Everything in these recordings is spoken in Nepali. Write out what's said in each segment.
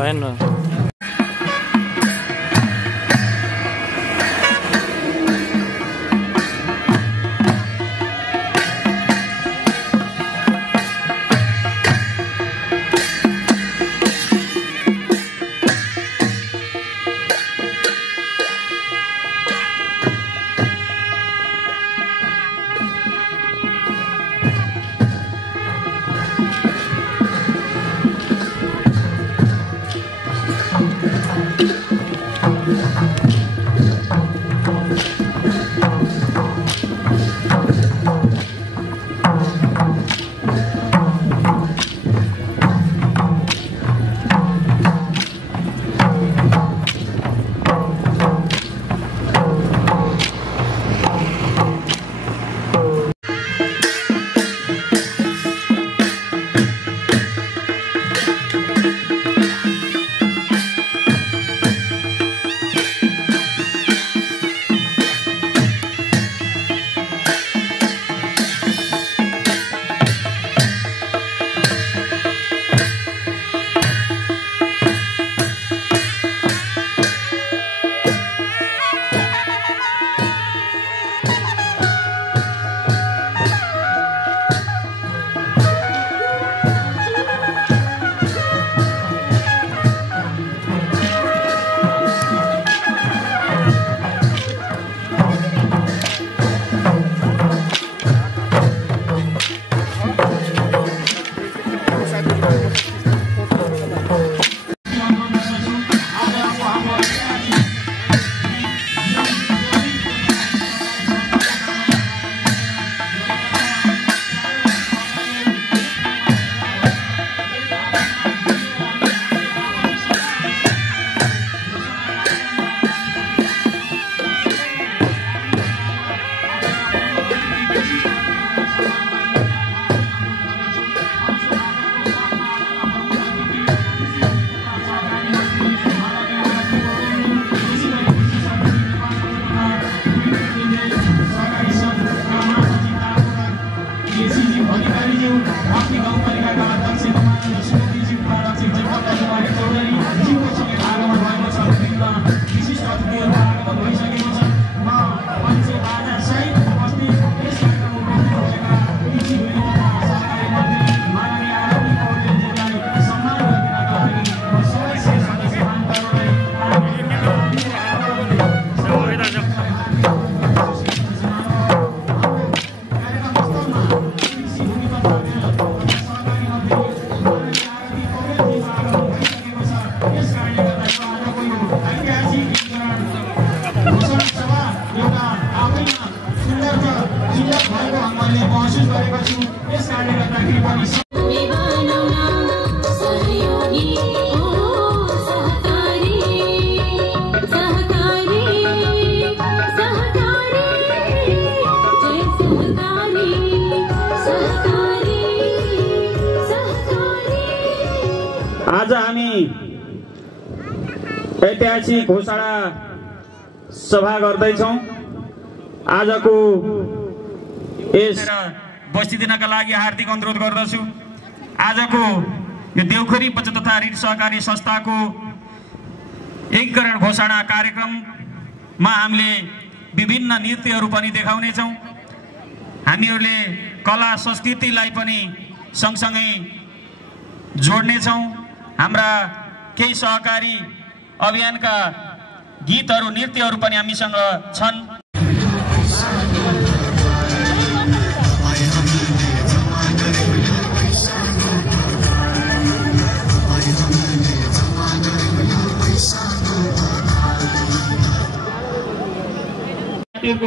भएन। आज हामी ऐतिहासिक घोषणा सभा गर्दैछौं। आजको यस बस्ती दिनका लागि हार्दिक अनुरोध गर्दछु। आजको यो देउखरी बचत तथा ऋण सहकारी संस्थाको एकीकरण घोषणा कार्यक्रममा हामीले विभिन्न नृत्यहरू पनि देखाउनेछौं। हामीहरूले कला संस्कृतिलाई पनि सँगसँगै जोड्नेछौं। हाम्रा केही सहकारी अभियानका गीतहरू नृत्यहरू पनि हामीसँग छन्।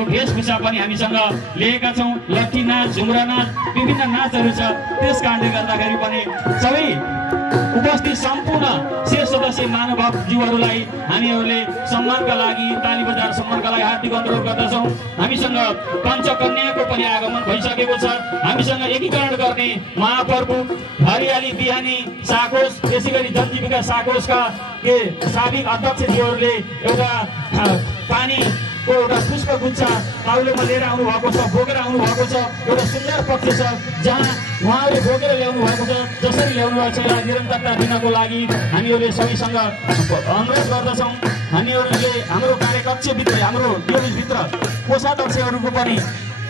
भेषभूषा पनि हामीसँग लिएका छौं। लट्ठी नाच, झुम्रा नाच, विभिन्न नाचहरू छ। त्यस कारणले गर्दाखेरि पनि सबै उपस्थित सम्पूर्ण शेष सदस्य महानुभावज्यूहरूलाई हामीहरूले सम्मानका लागि ताली बजाएर सम्मानका लागि हार्दिक अनुरोध गर्दछौं। हामीसँग पञ्चकन्याको पनि आगमन भइसकेको छ। हामीसँग एकीकरण गर्ने महाप्रभु हरियाली बिहानी साकोस, त्यसैगरी जनजीविका साकोसका साबिक अध्यक्षज्यूहरूले एउटा पानीको एउटा पुष्पगुच्छ ताउलेमा लिएर आउनु भएको छ, बोकेर आउनु भएको छ। एउटा सुन्दर पक्ष छ जहाँ उहाँले बोकेर ल्याउनु भएको छ। जसरी ल्याउनु भएको छ यसलाई निरन्तरता दिनको लागि हामीहरूले सबैसँग अनुरोध गर्दछौँ। हामीहरूले हाम्रो कार्यकक्षभित्र, हाम्रो भित्र कोषाध्यक्षहरूको पनि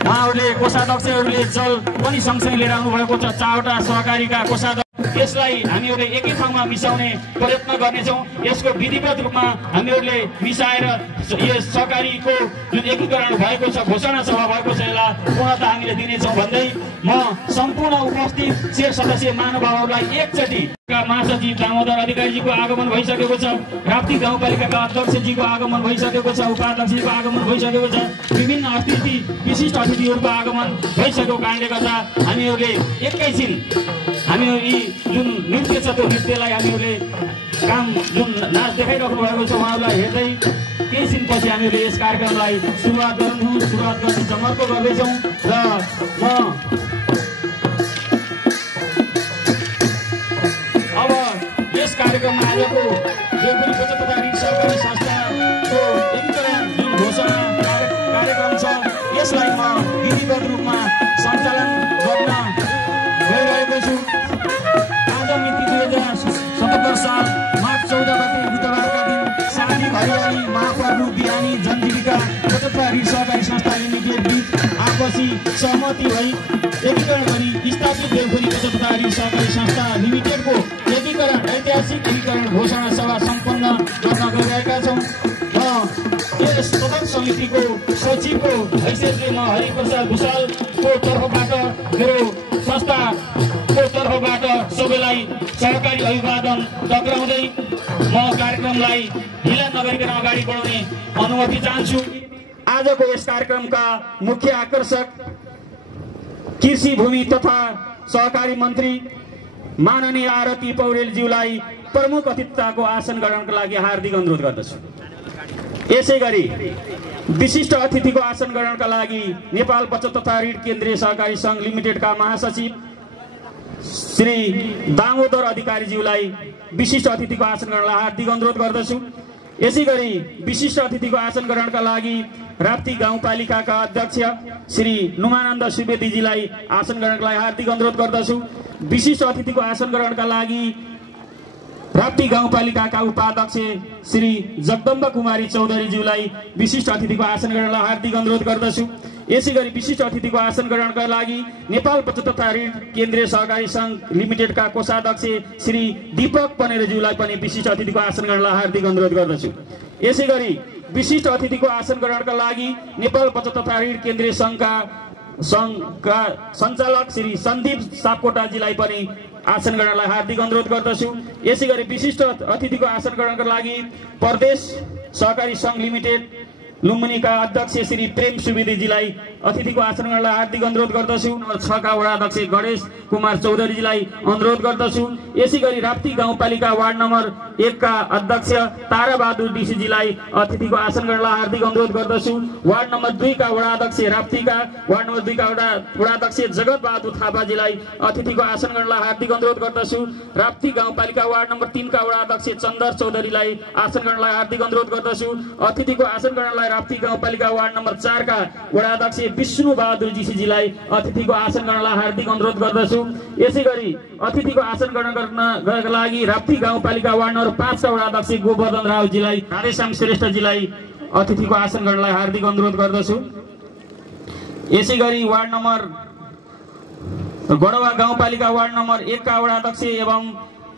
उहाँहरूले कोषाध्यक्षहरूले जल पनि सँगसँगै लिएर आउनु भएको छ। 4वटा सहकारीका कोषाध्यक्ष यसलाई हामीहरूले एकै ठाउँमा मिसाउने प्रयत्न गर्नेछौँ। यसको विधिवत रूपमा हामीहरूले मिसाएर यस सहकारीको जुन एकीकरण भएको छ, घोषणा सभा भएको छ, यसलाई पूर्णता हामीले दिनेछौँ भन्दै म सम्पूर्ण उपस्थित शेर सदस्य महानुभावहरूलाई एकचोटि महासचिव दामोदर अधिकारीजीको आगमन भइसकेको छ, राप्ती गाउँपालिकाका अध्यक्षजीको आगमन भइसकेको छ, उपाध्यक्षजीको आगमन भइसकेको छ, विभिन्न अतिथि विशिष्ट अतिथिहरूको आगमन भइसकेको कारणले गर्दा हामीहरूले एकैछिन हामीहरू यी जुन नृत्य छ त्यो नृत्यलाई हामीहरूले काम जुन नाच देखाइराख्नु भएको छ उहाँहरूलाई हेर्दै केही दिनपछि हामीहरूले यस कार्यक्रमलाई सुरुवात गर्न जमर्को गर्दैछौँ। र म अब यस कार्यक्रममा आजको देवपुरी बचत तथा ऋण सहकारी संस्थाको एकीकरण जुन घोषणा कार्यक्रम छ यसलाई म विधिवत रूपमा सञ्चालन गर्न गइरहेको छु। आज मिति 2077 साल माघ 14 गते बुधबारका दिन सार्वजनिक हरियाली महाप्रभु बिहानी जनजीविका बचत तथा ऋण सहकारी संस्था लिमिटेड बीच आपसी सहमति भई एकीकरण गरी स्थापित देवपुरी बचत तथा ऋण सहकारी संस्था लिमिटेडको एकीकरण ऐतिहासिक एकीकरण घोषणा सभा सम्पन्न गर्न गइरहेका छौँ। यस सदन समितिको सचिवको हैसियतले म हरिप्रसाद भुषालको तर्फबाट मेरो संस्थाको तर्फबाट सबैलाई सहकारी अभिवादन टक्राउँदै म कार्यक्रमलाई ढिला नगरिकन अगाडि बढाउने अनुमति चाहन्छु। आजको यस कार्यक्रमका मुख्य आकर्षक कृषि भूमि तथा सहकारी मन्त्री माननीय आरती पौडेलज्यूलाई प्रमुख अतिथिताको आसन ग्रहणका लागि हार्दिक अनुरोध गर्दछु। यसै गरी विशिष्ट अतिथिको आसन ग्रहणका लागि नेपाल बचत तथा ऋण केन्द्रीय सहकारी सङ्घ लिमिटेडका महासचिव श्री दामोदर अधिकारीज्यूलाई विशिष्ट अतिथिको आसन ग्रहणलाई हार्दिक अनुरोध गर्दछु। यसै गरी विशिष्ट अतिथिको आसन ग्रहणका लागि राप्ती गाउँपालिकाका अध्यक्ष श्री नुमानन्द सुवेदीजीलाई आसन ग्रहणका लागि हार्दिक अनुरोध गर्दछु। विशिष्ट अतिथिको आसन ग्रहणका लागि राप्ती गाउँपालिकाका उपाध्यक्ष श्री जगदम्बा कुमारी चौधरीज्यूलाई विशिष्ट अतिथिको आसन ग्रहणलाई हार्दिक अनुरोध गर्दछु। यसै गरी विशिष्ट अतिथिको आसन ग्रहणका लागि नेपाल बचत तथा ऋण केन्द्रीय सहकारी सङ्घ लिमिटेडका कोषाध्यक्ष श्री दीपक पनेरज्यूलाई पनि विशिष्ट अतिथिको आसन ग्रहणलाई हार्दिक अनुरोध गर्दछु। यसै गरी विशिष्ट अतिथिको आसन ग्रहणका लागि नेपाल बचत तथा ऋण केन्द्रीय सङ्घका सञ्चालक श्री सन्दीप सापकोटाजीलाई पनि आसन ग्रहणलाई हार्दिक अनुरोध गर्दछु। यसै गरी विशिष्ट अतिथिको आसन ग्रहणका लागि प्रदेश सहकारी सङ्घ लिमिटेड लुम्बिनीका अध्यक्ष श्री प्रेम सुवेदीजीलाई अतिथिको आसन ग्रहणलाई हार्दिक अनुरोध गर्दछु। नम्बर 6 का वडा अध्यक्ष गणेश कुमार चौधरीजीलाई अनुरोध गर्दछु। यसै गरी राप्ती गाउँपालिका वार्ड नम्बर 1 का अध्यक्ष ताराबहादुर डीसीजीलाई अतिथिको आसन ग्रहणलाई हार्दिक अनुरोध गर्दछु। वार्ड नम्बर 2 का वडा अध्यक्ष राप्तीका वार्ड नम्बर 2 का वडा अध्यक्ष जगत बहादुर थापाजीलाई अतिथिको आसन ग्रहणलाई हार्दिक अनुरोध गर्दछु। राप्ती गाउँपालिका वार्ड नम्बर 3 का वडा अध्यक्ष चन्दर चौधरीलाई आसन ग्रहणलाई हार्दिक अनुरोध गर्दछु। अतिथिको आसन ग्रहणलाई राप्ती गाउँपालिका वार्ड नम्बर 4 का वडा अध्यक्ष विष्णु बहादुर जीसीजीलाई अतिथिको आसन ग्रहणलाई हार्दिक अनुरोध गर्दछु। यसै गरी अतिथिको आसन ग्रहण गर्नका लागि राप्ती गाउँपालिका वार्ड नम्बर 5 का वडा अध्यक्ष गोवर्धन रावजीलाई राधेश्याम श्रेष्ठजीलाई अतिथिको आसन ग्रहणलाई हार्दिक अनुरोध गर्दछु। यसै गरी वार्ड नम्बर गडवा गाउँपालिका वार्ड नम्बर 1 का वडा अध्यक्ष एवं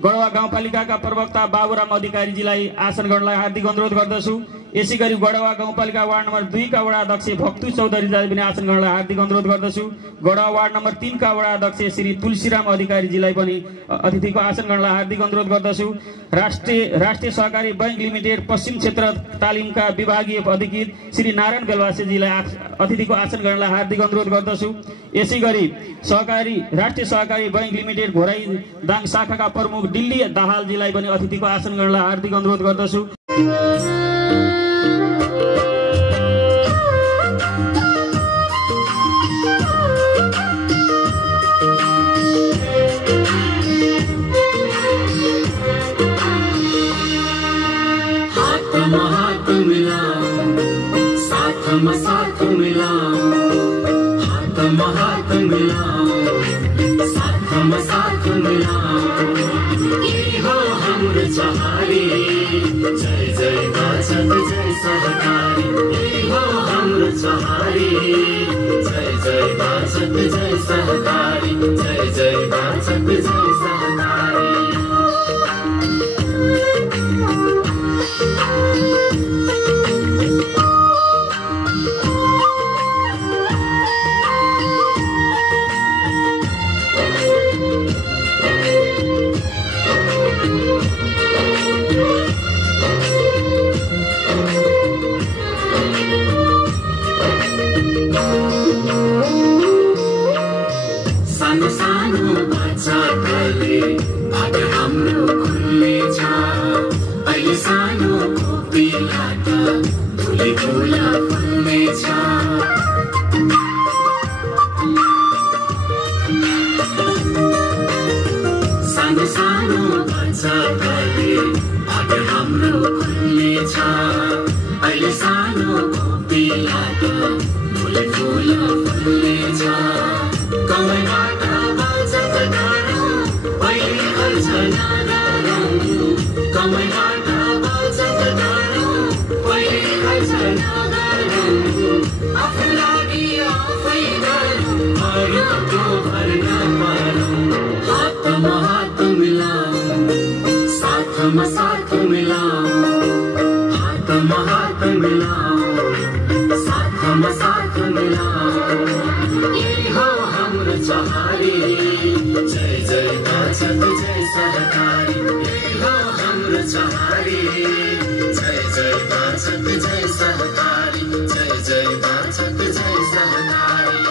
गडवा गाउँपालिकाका प्रवक्ता बाबुराम अधिकारीजीलाई आसन ग्रहणलाई हार्दिक अनुरोध गर्दछु। यसै गरी गडवा गाउँपालिका वार्ड नम्बर 2 का वडा अध्यक्ष भक्तु चौधरीजीलाई पनि आसन ग्रहणलाई हार्दिक अनुरोध गर्दछु। गडवा वार्ड नम्बर 3 का वडा अध्यक्ष श्री तुलसीराम अधिकारीजीलाई पनि अतिथिको आसन ग्रहणलाई हार्दिक अनुरोध गर्दछु। राष्ट्रिय सहकारी बैंक लिमिटेड पश्चिम क्षेत्र तालिमका विभागीय अधिकृत श्री नारायण बेलवासेजीलाई अतिथिको आसन ग्रहणलाई हार्दिक अनुरोध गर्दछु। यसै गरी राष्ट्रिय सहकारी बैंक लिमिटेड घोराई दाङ शाखाका प्रमुख दिल्ली दाहालजीलाई पनि अतिथिको आसन ग्रहणलाई हार्दिक अनुरोध गर्दछु। हाथ मिलाओ में साथ मिलाओ, हाथमा हाथ मिलाओ, साथमा साथ मिलाओ। ये हो हाम्रो चहारी, जय जय बाचक जय सहकारी। ये हो हाम्रो चहारी, जय जय बाचक जय सहकारी, जय जय बाचक जय सहकारी। सानो सानो बच्चाले भाग्य हाम्रो खुल्नेछ। अहिले सानो कोपिलाट धुली धुला फुल्नेछ। सानो सानो बच्चाले भाग्य हाम्रो खुल्नेछ। अहिले सानो कोपिलाट धुली धुला फुल्नेछ। कमैबाट बाचक गरौँ, पहिले खर्च नगरौँ। कमैबाट बाचक गरौँ, पहिले खर्च नगरौँ। आफू लागि आफै गरौँ, अरूको भर नपरौँ। हातमा हात मिलाऊ, साथमा साथ मिलाऊ। हातमा हात मिलाऊ, साथमा साथ मिलाऊ। ये हो हाम्रो चहारी, जय जय बाचक जय सहकारी। ये हो हाम्रो चहारी, जय जय बाचक जय सहकारी, जय जय बाचक जय सहकारी।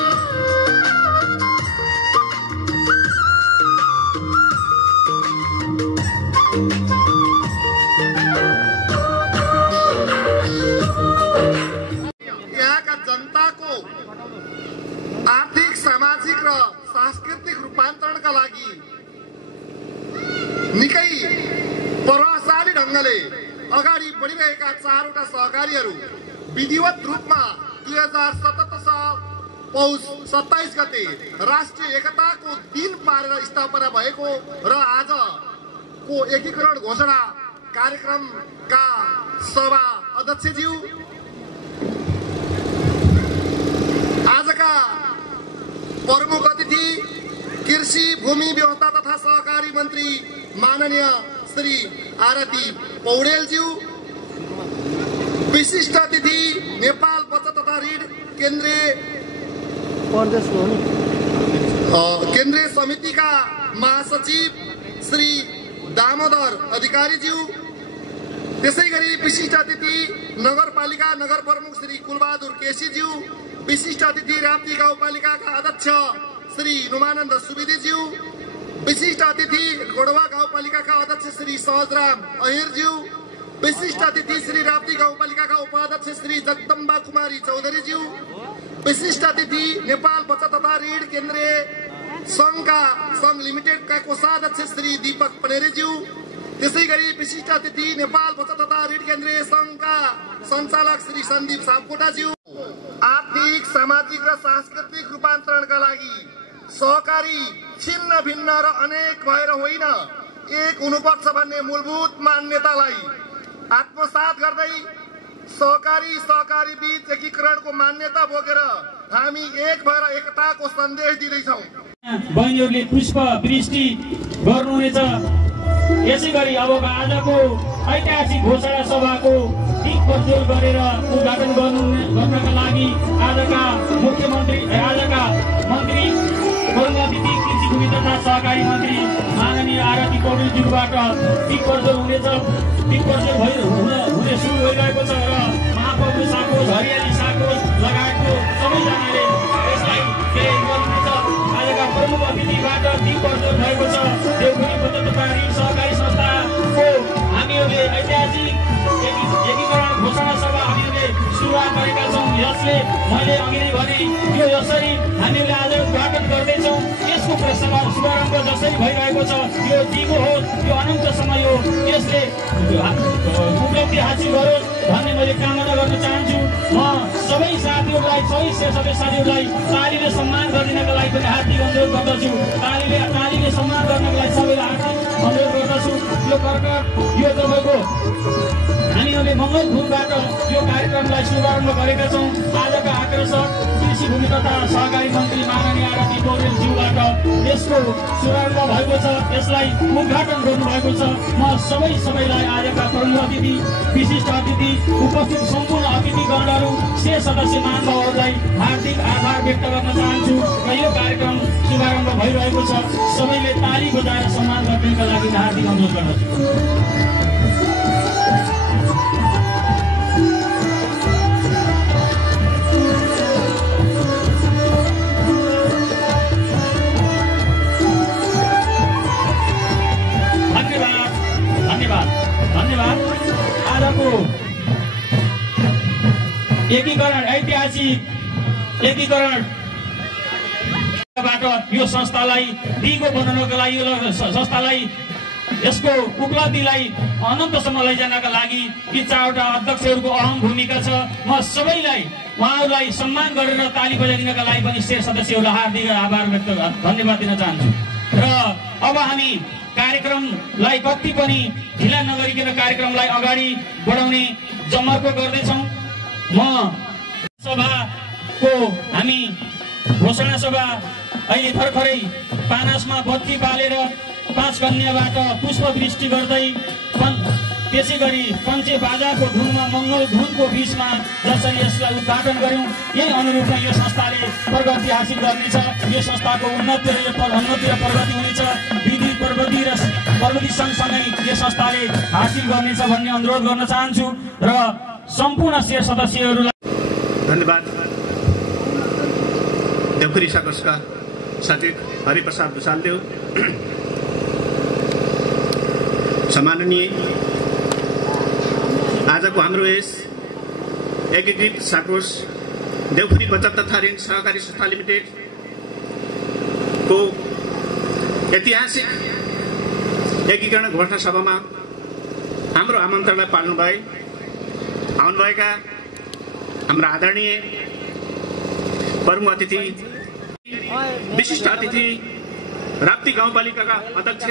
यहाँका जनताको आर्थिक, सामाजिक र सांस्कृतिक रूपान्तरणका लागि निकै प्रभावशाली ढङ्गले अगाडि बढिरहेका 4वटा सहकारीहरू विधिवत रूपमा 2077 साल पौष 27 गते राष्ट्रिय एकताको दिन पारेर स्थापना भएको र आजको एकीकरण घोषणा कार्यक्रमका सभा अध्यक्षज्यू, आजका प्रमुख अतिथि कृषि भूमि व्यवस्था तथा सहकारी मन्त्री माननीय श्री आरती पौडेलज्यू, विशिष्ट अतिथि नेपाल बचत तथा ऋण केन्द्रीय समितिका महासचिव श्री दामोदर अधिकारीज्यू, त्यसै गरी विशिष्ट अतिथि नगरपालिका नगर प्रमुख श्री कुलबहादुर केसीज्यू, विशिष्ट अतिथि राप्ती गाउँपालिकाका अध्यक्ष श्री नुमानन्द सुवेदीज्यू, विशिष्ट अतिथि गोडवा गाउँपालिकाका अध्यक्ष श्री सहजराम अहिरज्यू, विशिष्ट अतिथि श्री राप्ती गाउँपालिकाका उपाध्यक्ष श्री जगदम्बा कुमारी चौधरीज्यू, विशिष्ट अतिथि नेपाल बचत तथा ऋण केन्द्रीय संघ लिमिटेडका कोषाध्यक्ष श्री दीपक पनेरेज्यू, त्यसै गरी विशिष्ट अतिथि नेपाल बचत तथा ऋण केन्द्रीय संघका सञ्चालक श्री सन्दीप सापकोटाज्यू। आर्थिक, सामाजिक र सांस्कृतिक रूपान्तरणका लागि सहकारी छिन्न भिन्न र अनेक भएर होइन, एक हुनुपर्छ भन्ने मूलभूत मान्यतालाई आत्मसात गर्दै सहकारी बीच एकीकरणको मान्यता बोकेर हामी एक भएर एकताको सन्देश दिँदैछौँ। बहिनीहरूले पुष्प वृष्टि गर्नुहुनेछ। यसै गरी अब आजको ऐतिहासिक घोषणा सभाको दिक प्रज्वल गरेर उद्घाटन गर्नका लागि आजका मुख्यमन्त्री, आजका मन्त्री, प्रमुख अतिथि कृषि भूमि तथा सहकारी मन्त्री माननीय आरती पौडेलज्यूबाट दिक प्रज्वल हुनेछ। दिक प्रज्वल हुने सुरु भइरहेको छ र महाप्रभु साकोस, हरियाली साकोस लगायतको सबैजनाले यसलाई केही गर्नुहुनेछ। आजका प्रमुख अतिथिबाट दिक प्रज्वल भएको छ। देवगुडी बचत तथा ऋण सहकारी संस्थाको हामीहरूले ऐतिहासिक एकीकरण घोषणा सभा हामीहरूले सुरुवात गरेका छौँ। यसले मैले अघि नै भने यो यसरी हामीहरूले आज उद्घाटन गर्दैछौँ। यसको शुभारम्भ जसरी भइरहेको छ यो दिगो हो, यो अनन्तसम्म यो यसले उपलब्धि हासिल गरोस् भन्ने मैले कामना गर्न चाहन्छु। म सबै साथीहरूलाई सबै सदस्य साथीहरूलाई तालीले सम्मान गरिदिनका लागि पनि हार्दिक अनुरोध गर्दछु। तालीले सम्मान गर्नका लागि सबैलाई हार्दिक अनुरोध गर्दछु। यो कर्कट यो तपाईँको हामीहरूले मङ्गल फुलबाट यो कार्यक्रमलाई शुभारम्भ गरेका छौँ। आजका आकर्षक कृषि भूमि तथा सहकारी मन्त्री माननीय आरती पौडेलज्यूबाट यसको शुभारम्भ भएको छ, यसलाई उद्घाटन गर्नुभएको छ। म सबैलाई आजका प्रमुख अतिथि, विशिष्ट अतिथि, उपस्थित सम्पूर्ण अतिथिगणहरू, शेष सदस्य महानुभावहरूलाई हार्दिक आभार व्यक्त गर्न चाहन्छु र यो कार्यक्रम शुभारम्भ भइरहेको छ। सबैले ताली बजाएर सम्मान गर्नका लागि हार्दिक अनुरोध गर्दछु। धन्यवाद। आजको एकीकरण ऐतिहासिक एकीकरणबाट यो संस्थालाई दिगो बनाउनको लागि, यो संस्थालाई यसको उपलब्धिलाई अनन्तसम्म लैजानका लागि यी 4वटा अध्यक्षहरूको अहम भूमिका छ। म सबैलाई उहाँहरूलाई सम्मान गरेर ताली बजाइदिनका लागि पनि शेष सदस्यहरूलाई हार्दिक आभार व्यक्त धन्यवाद दिन चाहन्छु। र अब हामी कार्यक्रमलाई कति पनि ढिला नगरिकन कार्यक्रमलाई अगाडि बढाउने जमर्को गर्दैछौँ। म सभाको हामी घोषणा सभा अहिले भर्खरै पानासमा बत्ती बालेर 5 कन्याबाट पुष्पवृष्टि गर्दै, त्यसै गरी पञ्चे बाजाको धुनमा मङ्गल धुनको बीचमा जसरी यसलाई उद्घाटन गर्यौँ, यही अनुरूपमा यो संस्थाले प्रगति हासिल गर्नेछ। यो संस्थाको उन्नति र प्रगति हुनेछ। विधि प्रविधि सँगसँगै यो संस्थाले हासिल गर्नेछ भन्ने अनुरोध गर्न चाहन्छु र सम्पूर्ण शेष सदस्यहरूलाई धन्यवाद। देवखुरी साकोसका सचिव हरिप्रसाद भुषालदेव, सम्माननीय आजको हाम्रो यस एकीकृत साकोस देवखुरी बचत तथा ऋण सहकारी संस्था लिमिटेडको ऐतिहासिक एकीकरण घोषणा सभामा हाम्रो आमन्त्रणलाई आउनुभएका हाम्रा आदरणीय प्रमुख अतिथि, विशिष्ट अतिथि, राप्ती गाउँपालिकाका अध्यक्ष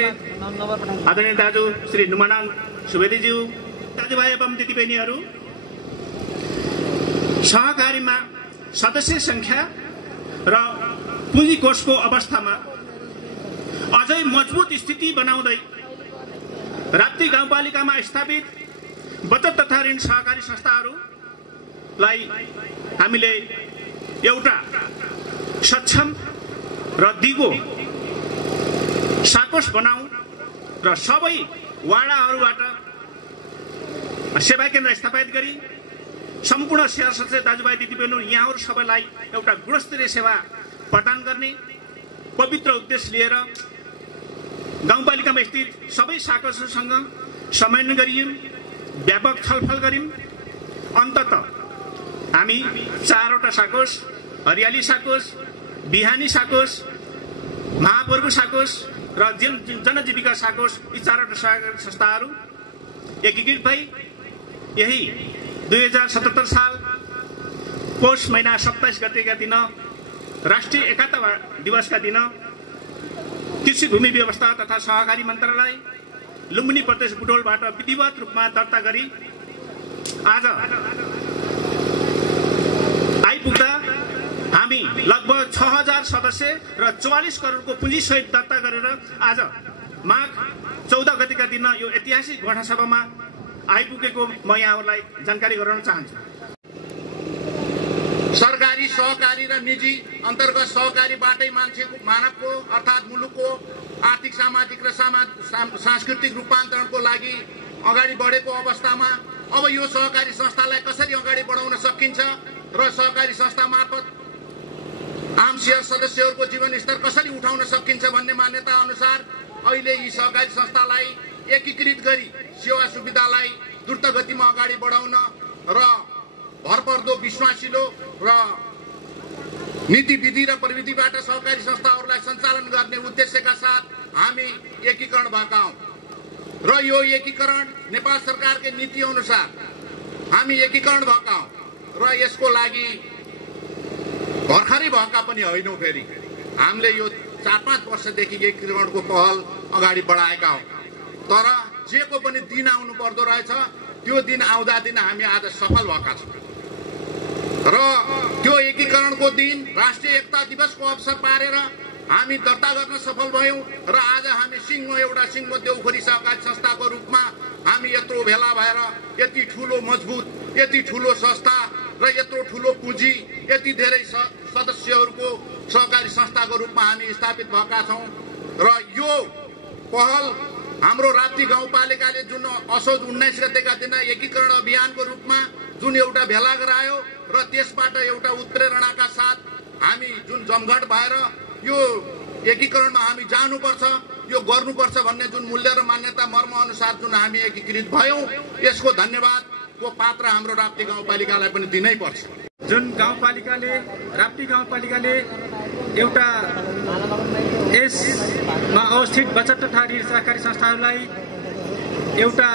आदरणीय दाजु श्री नुमानाङ सुवेदीज्यू, दाजुभाइ एवं दिदीबहिनीहरू, सहकारीमा सदस्य संख्या र पुँजी कोषको अवस्थामा अझै मजबुत स्थिति बनाउँदै राप्ती गाउँपालिकामा स्थापित बचत तथा ऋण सहकारी संस्थाहरूलाई हामीले एउटा सक्षम र दिगो साकोस बनाऊ र सबै वाडाहरूबाट सेवा केन्द्र स्थापित गरी सम्पूर्ण सेवा सदस्य दाजुभाइ दिदीबहिनी यहाँहरू सबैलाई एउटा गुणस्तरीय सेवा प्रदान गर्ने पवित्र उद्देश्य लिएर गाउँपालिकामा स्थित सबै साकोसहरूसँग समन्वय गरियौँ, व्यापक छलफल गर्यौँ। अन्ततः हामी 4वटा साकोस, हरियाली साकोस, बिहानी साकोस, महापूर्व साकोस र जनजीविका साकोस, यी 4वटा संस्थाहरू एकीकृत भई यही 2077 साल पौष महिना 27 गतेका दिन राष्ट्रिय एकता दिवसका दिन कृषि भूमि व्यवस्था तथा सहकारी मन्त्रालय लुम्बिनी प्रदेश बुटोलबाट विधिवत रूपमा दर्ता गरी आज आइपुग्दा हामी लगभग 6000 सदस्य र 44 करोडको पुँजी सहित दर्ता गरेर आज माघ 14 गतेका दिन यो ऐतिहासिक घोषणा सभामा आइपुगेको म यहाँहरूलाई जानकारी गराउन चाहन्छु। सरकारी, सहकारी र निजी अन्तर्गत सहकारीबाटै मानवको अर्थात् मुलुकको आर्थिक, सामाजिक र सांस्कृतिक रूपान्तरणको लागि अगाडि बढेको अवस्थामा अब यो सहकारी संस्थालाई कसरी अगाडि बढाउन सकिन्छ र सहकारी संस्था मार्फत आम शेयर सदस्यहरूको जीवन स्तर कसरी उठाउन सकिन्छ भन्ने मान्यता अनुसार अहिले यी सहकारी संस्थालाई एकीकृत गरी सेवा सुविधालाई द्रुत गतिमा अगाडि बढाउन र भरपर्दो, विश्वासिलो र नीति विधि र प्रविधिबाट सहकारी संस्थाहरूलाई सञ्चालन गर्ने उद्देश्यका साथ हामी एकीकरण भएका हौं र यो एकीकरण नेपाल सरकारकै नीति अनुसार हामी एकीकरण भएका हौं र यसको लागि भर्खरै भएका पनि होइनौँ। फेरि हामीले यो 4-5 वर्षदेखि एकीकरणको पहल अगाडि बढाएका हौँ। तर जेको पनि दिन आउनु पर्दो रहेछ, त्यो दिन आउँदा दिन हामी आज सफल भएका छौँ र त्यो एकीकरणको दिन राष्ट्रिय एकता दिवसको अवसर पारेर हामी दर्ता गर्न सफल भयौँ र आज हामी एउटा सिङ्गो देउखोरी सहकारी संस्थाको रूपमा हामी यत्रो भेला भएर यति ठुलो मजबुत, यति ठुलो संस्था र यत्रो ठुलो पुँजी, यति धेरै सदस्यहरूको सहकारी संस्थाको रूपमा हामी स्थापित भएका छौँ। र यो पहल हाम्रो राप्ती गाउँपालिकाले जुन असोज 19 गतेका दिन एकीकरण अभियानको रूपमा जुन एउटा भेला गरायो र त्यसबाट एउटा उत्प्रेरणाका साथ हामी जुन जमघट भएर यो एकीकरणमा हामी जानुपर्छ, यो गर्नुपर्छ भन्ने जुन मूल्य र मान्यता मर्म अनुसार जुन हामी एकीकृत भयौँ, यसको धन्यवादको पात्र हाम्रो राप्ती गाउँपालिकालाई पनि दिनै पर्छ। जुन गाउँपालिकाले, राप्ती गाउँपालिकाले एउटा यसमा अवस्थित 72 तथा ऋण सहकारी संस्थाहरूलाई एउटा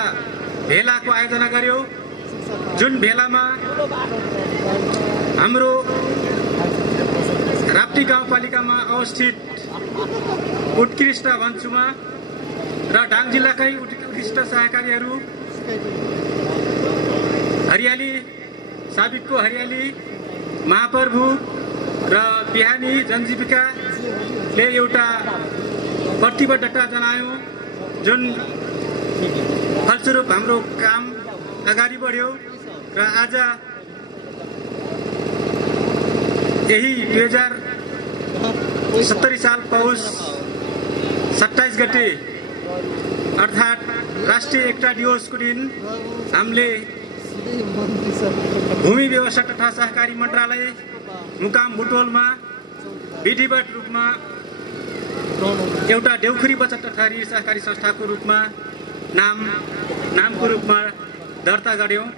भेलाको आयोजना गर्यो, जुन भेलामा हाम्रो राप्ती गाउँपालिकामा अवस्थित उत्कृष्ट वन्चुमा र डाङ जिल्लाकै उत्कृष्ट सहकारीहरू, हरियाली साबिकको हरियाली, महाप्रभु र बिहानी जनजीविकाले एउटा प्रतिबद्धता जनायो, जुन फलस्वरूप हाम्रो काम अगाडि बढ्यो र आज यही 2070 साल पौष 27 गते अर्थात् राष्ट्रिय एकता दिवसको दिन हामीले भूमि व्यवस्था तथा सहकारी मन्त्रालय मुकाम बुटोलमा विधिवत रूपमा एउटा देउखुरी बचत तथा ऋण सहकारी संस्थाको रूपमा नामको रूपमा दर्ता गर्यौं।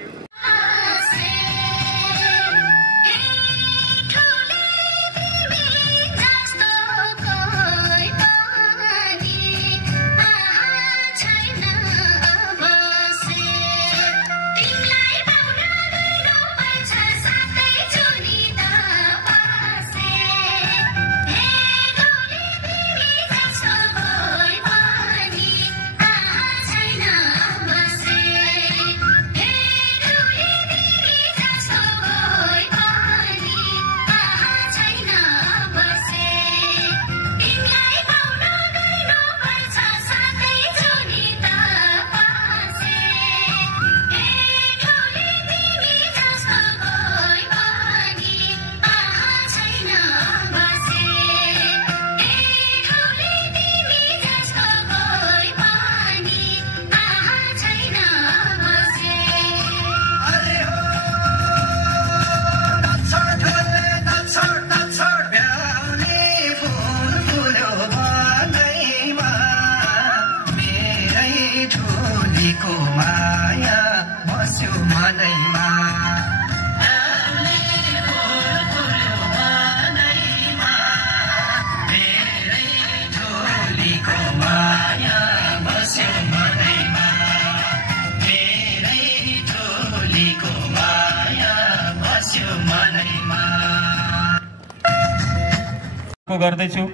गर्दैछु।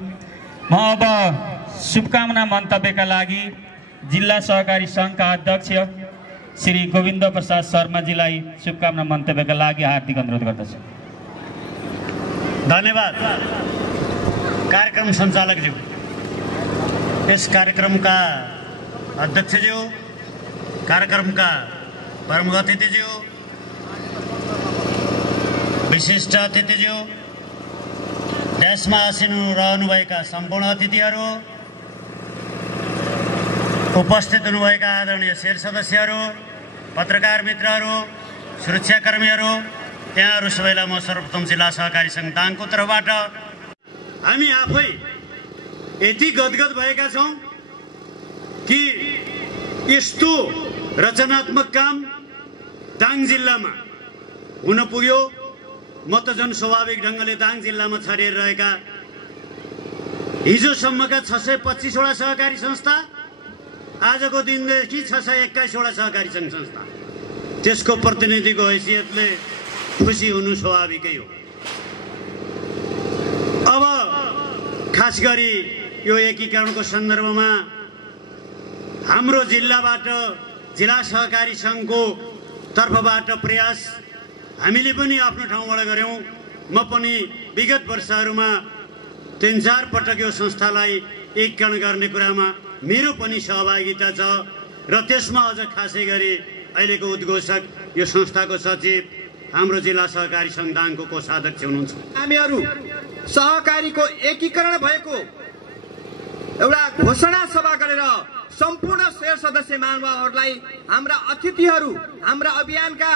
म अब शुभकामना मन्तव्यका लागि जिल्ला सहकारी संघका अध्यक्ष श्री गोविन्द प्रसाद शर्माजीलाई शुभकामना मन्तव्यका लागि हार्दिक अनुरोध गर्दछु। धन्यवाद कार्यक्रम सञ्चालकज्यू, यस कार्यक्रमका अध्यक्षज्यू, कार्यक्रमका प्रमुख अतिथिज्यू, विशिष्ट अतिथिज्यू, देशमा आसीन रहनुभएका सम्पूर्ण अतिथिहरू, उपस्थित हुनुभएका आदरणीय शेर सदस्यहरू, पत्रकार मित्रहरू, सुरक्षाकर्मीहरू, त्यहाँहरू सबैलाई म सर्वप्रथम जिल्ला सहकारी सङ्घ दाङको तर्फबाट हामी आफै यति गदगद भएका छौँ कि यस्तो रचनात्मक काम दाङ जिल्लामा हुन पुग्यो। म त झन् स्वाभाविक ढङ्गले दाङ जिल्लामा छरिएर रहेका हिजोसम्मका 625वटा सहकारी संस्था, आजको दिनदेखि 621वटा सहकारी सङ्घ संस्था, त्यसको प्रतिनिधिको हैसियतले खुसी हुनु स्वाभाविकै हो। अब खास गरी यो एकीकरणको सन्दर्भमा हाम्रो जिल्लाबाट जिल्ला सहकारी सङ्घको तर्फबाट प्रयास हामीले पनि आफ्नो ठाउँबाट गऱ्यौँ। म पनि विगत वर्षहरूमा 3-4 पटक यो संस्थालाई एकीकरण गर्ने कुरामा मेरो पनि सहभागिता छ र त्यसमा अझ खासै गरी अहिलेको उद्घोषक यो संस्थाको सचिव हाम्रो जिल्ला सहकारी सङ्घ दाङको कोषाध्यक्ष हुनुहुन्छ। हामीहरू सहकारीको एकीकरण भएको एउटा घोषणा सभा गरेर सम्पूर्ण शेयर सदस्य महानुभावहरूलाई, हाम्रा अतिथिहरू, हाम्रा अभियानका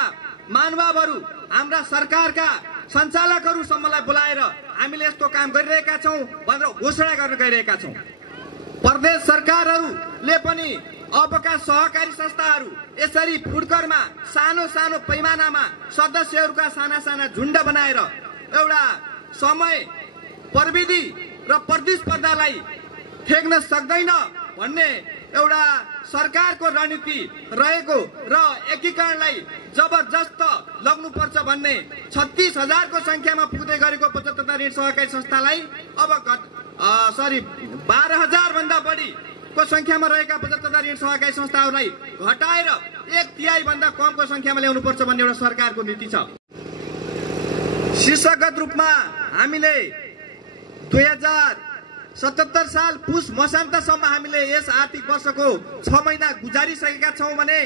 महानुभावहरू, हाम्रा सरकारका सञ्चालकहरूसम्मलाई बोलाएर हामीले यस्तो काम गरिरहेका छौँ भनेर घोषणा गर्न गइरहेका छौँ। प्रदेश सरकारहरूले पनि अबका सहकारी संस्थाहरू यसरी फुटकरमा सानो सानो पैमानामा सदस्यहरूका साना साना झुन्ड बनाएर एउटा समय, प्रविधि र प्रतिस्पर्धालाई ठेक्न सक्दैन भन्ने एउटा सरकारको रणनीति रहेको र एकीकरणलाई जबरजस्त लग्नुपर्छ भन्ने 36,000 को संख्यामा पुग्दै गरेको 75 ऋण सहकारी संस्थालाई अब 12,000 भन्दा बढी को संख्यामा रहेका 75 ऋण सहकारी संस्थाहरूलाई घटाएर 1/3 भन्दा कमको संख्यामा ल्याउनुपर्छ भन्ने एउटा सरकारको नीति छ। शीर्षगत रूपमा हामीले 2077 साल पुस मसान्तसम्म हामीले यस आर्थिक वर्षको 6 महिना गुजारिसकेका छौँ भने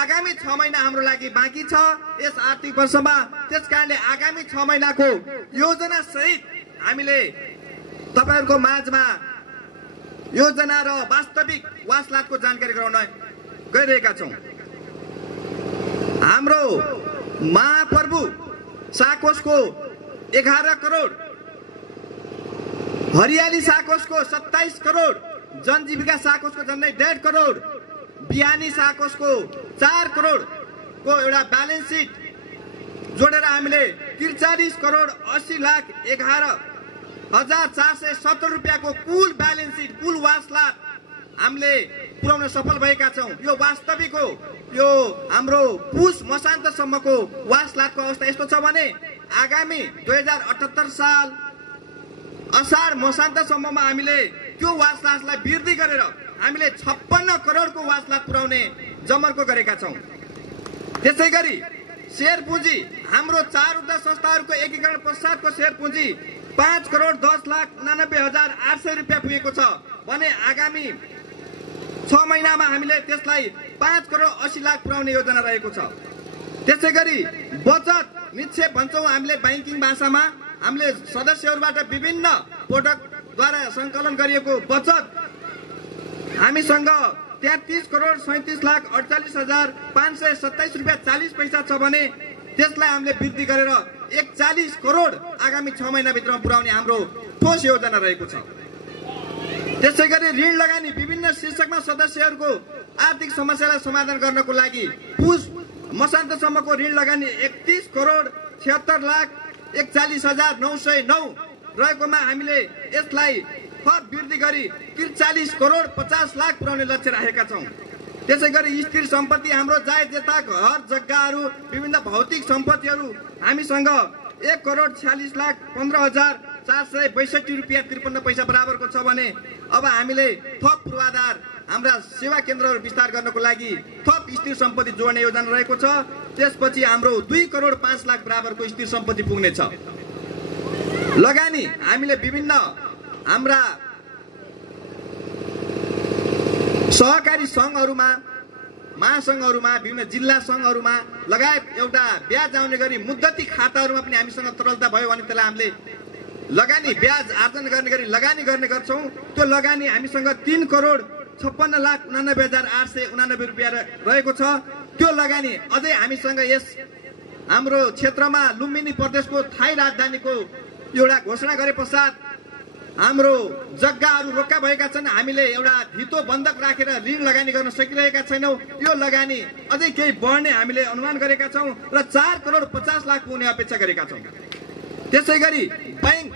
आगामी 6 महिना हाम्रो लागि बाँकी छ यस आर्थिक वर्षमा। त्यसकारणले आगामी 6 महिनाको योजना सहित हामीले तपाईहरुको माझमा योजना र वास्तविक वासलातको जानकारी गराउन गइरहेका छौँ। हाम्रो महाप्रभु साकोसको 11 करोड, हरियाली साकोसको 27 करोड, जनजीविका साकोसको झन्डै 1.5 करोड, बिहानी साकोसको 4 करोड को एउटा ब्यालेन्स सिट जोडेर हामीले 43 करोड 80 लाख 11,470 रुपियाँको कुल ब्यालेन्स सिट, कुल वासलात हामीले पुर्याउन सफल भएका छौँ। यो वास्तविक हो। यो हाम्रो पुस मसान्तसम्मको वासलातको अवस्था यस्तो छ भने आगामी 2078 साल असार मसान्तसम्ममा हामीले त्यो वासलातलाई वृद्धि गरेर हामीले 56 करोडको वासलात पुर्याउने जमर्को गरेका छौँ। त्यसै गरी शेयर पुँजी हाम्रो 4 वटा संस्थाहरूको एकीकरण पश्चातको शेयर पुँजी 5 करोड 10,89,800 रुपियाँ पुगेको छ भने आगामी 6 महिनामा हामीले त्यसलाई 5 करोड 80 लाख पुर्याउने योजना रहेको छ। त्यसै गरी बचत निक्षेप भन्छौँ हामीले बैंकिङ भाषामा, हामीले सदस्यहरूबाट विभिन्न प्रोडक्टद्वारा सङ्कलन गरिएको बचत हामीसँग 33 करोड 37,48,527 रुपियाँ 40 पैसा छ भने त्यसलाई हामीले वृद्धि गरेर 41 करोड आगामी 6 महिनाभित्रमा पुर्याउने हाम्रो ठोस योजना रहेको छ। त्यसै गरी ऋण लगानी विभिन्न शीर्षकमा सदस्यहरूको आर्थिक समस्यालाई समाधान गर्नको लागि पुस मसान्तसम्मको ऋण लगानी 31 करोड 76,41,909 रहेकोमा हामीले यसलाई थप वृद्धि गरी 43 करोड 50 लाख पुर्याउने लक्ष्य राखेका छौँ। त्यसै गरी स्थिर सम्पत्ति हाम्रो जायज जता घर जग्गाहरू विभिन्न भौतिक सम्पत्तिहरू हामीसँग 1 करोड 46,15,462 रुपियाँ 53 पैसा बराबरको छ भने अब हामीले थप पूर्वाधार हाम्रा सेवा केन्द्रहरू विस्तार गर्नको लागि थप स्थिर सम्पत्ति जोड्ने योजना रहेको छ। त्यसपछि हाम्रो 2 करोड 5 लाख बराबरको स्थिर सम्पत्ति पुग्नेछ। लगानी हामीले विभिन्न हाम्रा सहकारी सङ्घहरूमा, महासङ्घहरूमा, विभिन्न जिल्ला सङ्घहरूमा लगायत एउटा ब्याज आउने गरी मुद्दती खाताहरूमा पनि हामीसँग तरलता भयो भने त्यसलाई हामीले लगानी ब्याज आर्जन गर्ने गरी लगानी गर्ने गर्छौँ। त्यो लगानी हामीसँग 3 करोड 56,89,889 रुपियाँ रहेको छ। त्यो लगानी अझै हामीसँग यस हाम्रो क्षेत्रमा लुम्बिनी प्रदेशको थाई राजधानीको एउटा घोषणा गरे पश्चात हाम्रो जग्गाहरू रोक्का भएका छन्। हामीले एउटा धितो बन्धक राखेर ऋण लगानी गर्न सकिरहेका छैनौँ। यो लगानी अझै केही बढ्ने हामीले अनुमान गरेका छौँ र 4 करोड 50 लाख पुग्ने अपेक्षा गरेका छौँ। त्यसै गरी बैंक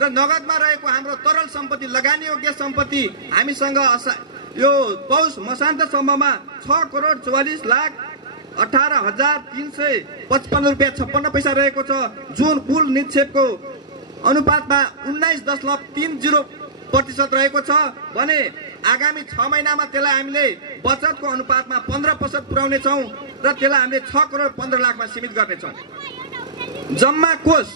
र नगदमा रहेको हाम्रो तरल सम्पत्ति, लगानी योग्य सम्पत्ति हामीसँग यो पौष मसान्तसम्ममा 6 करोड 44,18,355 रुपियाँ 56 पैसा रहेको छ, जुन कुल निक्षेपको अनुपातमा 19.30% रहेको छ भने आगामी 6 महिनामा त्यसलाई हामीले बचतको अनुपातमा 15% पुर्याउने छौं र त्यसलाई हामीले 6 करोड 15 लाखमा सीमित गर्नेछौं। जम्मा कोष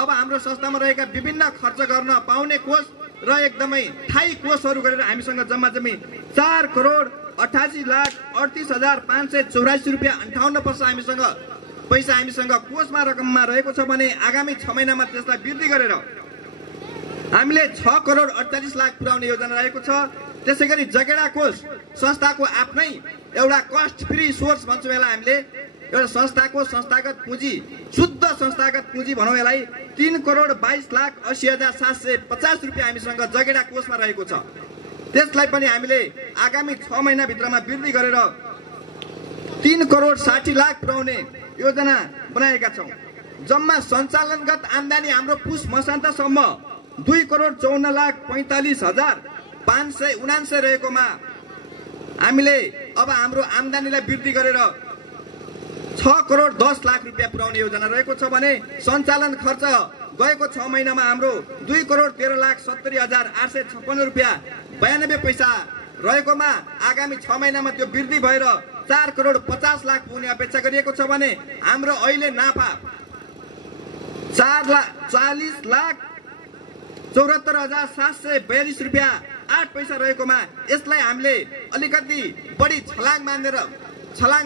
अब हाम्रो संस्थामा रहेका विभिन्न खर्च गर्न पाउने कोष र एकदमै थाई कोषहरू गरेर हामीसँग जम्मा जम्मी 4 करोड 88,38,584 रुपैयाँ 58 पैसा हामीसँग कोषमा रकममा रहेको छ भने आगामी 6 महिनामा त्यसलाई वृद्धि गरेर हामीले 6 करोड 48 लाख पुर्याउने योजना रहेको छ। त्यसैगरी जगेडा कोष संस्थाको आफ्नै एउटा कस्ट फ्री सोर्स भन्छौँ यसलाई हामीले, एउटा संस्थाको संस्थागत पुँजी शुद्ध संस्थागत पुँजी भनौँ यसलाई 3 करोड 22,80,750 रुपैयाँ हामीसँग जगेडा कोषमा रहेको छ। त्यसलाई पनि हामीले आगामी 6 महिना भित्रमा वृद्धि गरेर 3 करोड 60 लाख पुर्याउने योजना बनाएका छौं। जम्मा सञ्चालनगत आम्दानी हाम्रो पुस मसान्तसम्म 2 करोड 54,45,579 रहेकोमा हामीले अब हाम्रो आम्दानीलाई वृद्धि गरेर 6 करोड 10 लाख रुपैयाँ पुर्याउने योजना रहेको छ भने सञ्चालन खर्च गएको 6 महिनामा हाम्रो 2 करोड 13,70,856 रुपैयाँ 92 पैसा रहेकोमा आगामी 6 महिनामा त्यो वृद्धि भएर 4 करोड 50 लाख पुग्ने अपेक्षा गरिएको छ भने हाम्रो अहिले नाफा 40,74,742 रुपैयाँ 8 पैसा रहेकोमा यसलाई हामीले अलिकति बढी छलाङ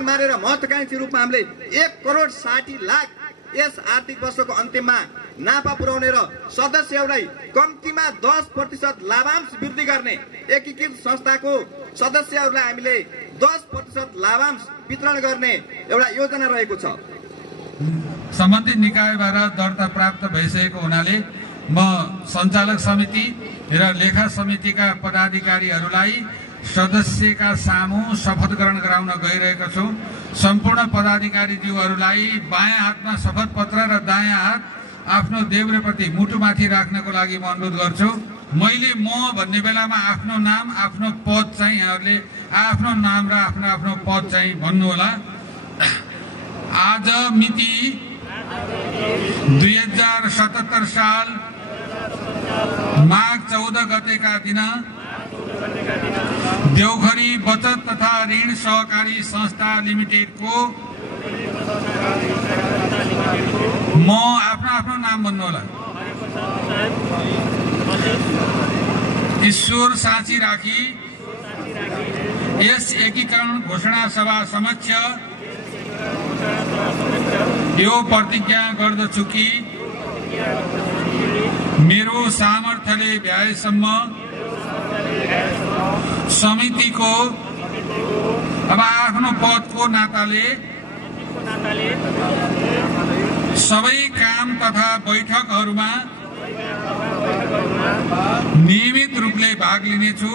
मारेर महत्त्वाकांक्षी रूपमा हामीले 1 करोड 60 लाख यस आर्थिक वर्षको अन्त्यमा नाफा पुर्याउने र सदस्यहरूलाई कम्तीमा 10% लाभांश वृद्धि गर्ने एकीकृत संस्थाको सदस्यहरूलाई हामीले 10% लाभांश वितरण गर्ने एउटा योजना रहेको छ। सम्बन्धित निकायबाट दर्ता प्राप्त भइसकेको हुनाले म सञ्चालक समिति र लेखा समितिका पदाधिकारीहरूलाई सदस्यका सामु शपथ ग्रहण गराउन गइरहेको छु। सम्पूर्ण पदाधिकारीज्यूहरूलाई बायाँ हातमा शपथ पत्र र दायाँ हात आफ्नो देब्रेप्रति मुटुमाथि राख्नको लागि म अनुरोध गर्छु। मैले म भन्ने बेलामा आफ्नो नाम आफ्नो पद चाहिँ यहाँहरूले आफ्नो नाम र आफ्नो पद चाहिँ भन्नुहोला। आज मिति 2077 साल माघ 14 गतेका दिन देवघरी बचत तथा ऋण सहकारी संस्था लिमिटेडको म आफ्नो नाम भन्नुहोला ईश्वर साँची राखी यस एकीकरण घोषणा सभा समक्ष यो प्रतिज्ञा गर्दछु कि मेरो सामर्थ्यले भ्याएसम्म समितिको अब आफ्नो पदको नाताले सबै काम तथा बैठकहरूमा नियमित रूपले भाग लिनेछु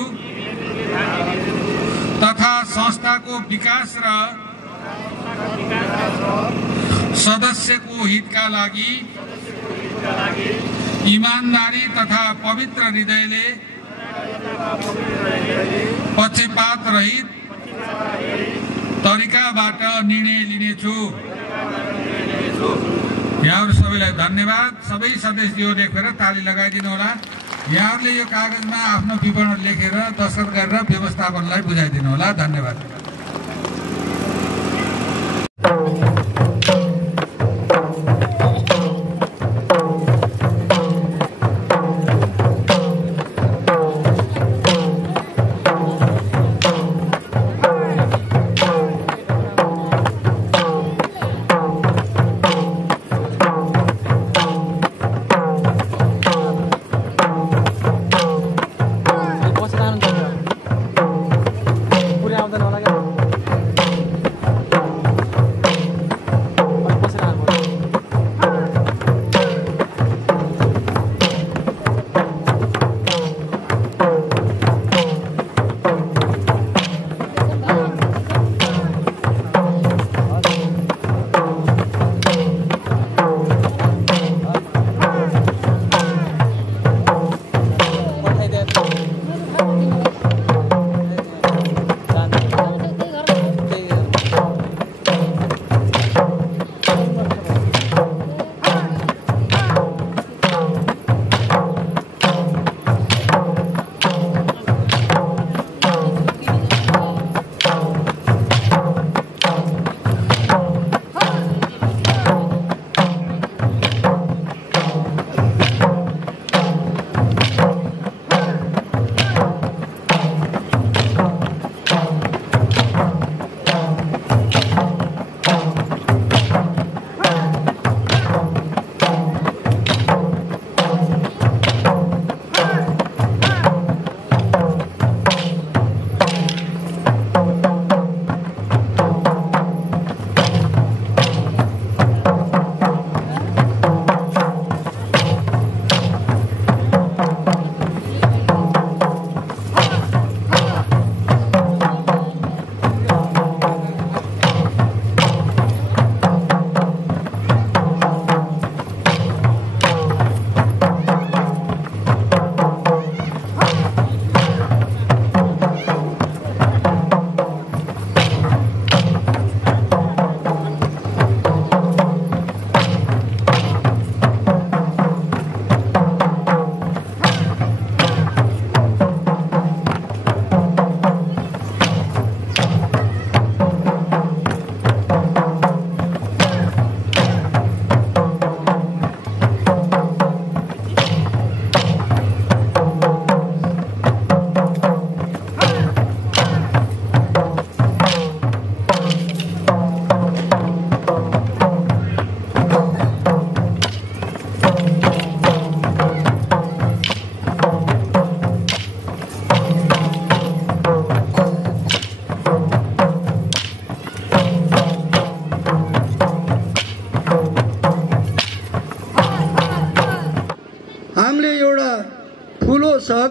तथा संस्थाको विकास र सदस्यको हितका लागि ईमानदारी तथा पवित्र हृदयले पक्षपात रहित तरिकाबाट निर्णय लिनेछु। यहाँहरू सबैलाई धन्यवाद। सबै सदस्यहरू लेखेर ताली लगाइदिनु होला। यहाँहरूले यो कागजमा आफ्नो विवरण लेखेर दस्तखत गरेर व्यवस्थापनलाई बुझाइदिनु होला। धन्यवाद। पुरै आउँदैन होला क्या।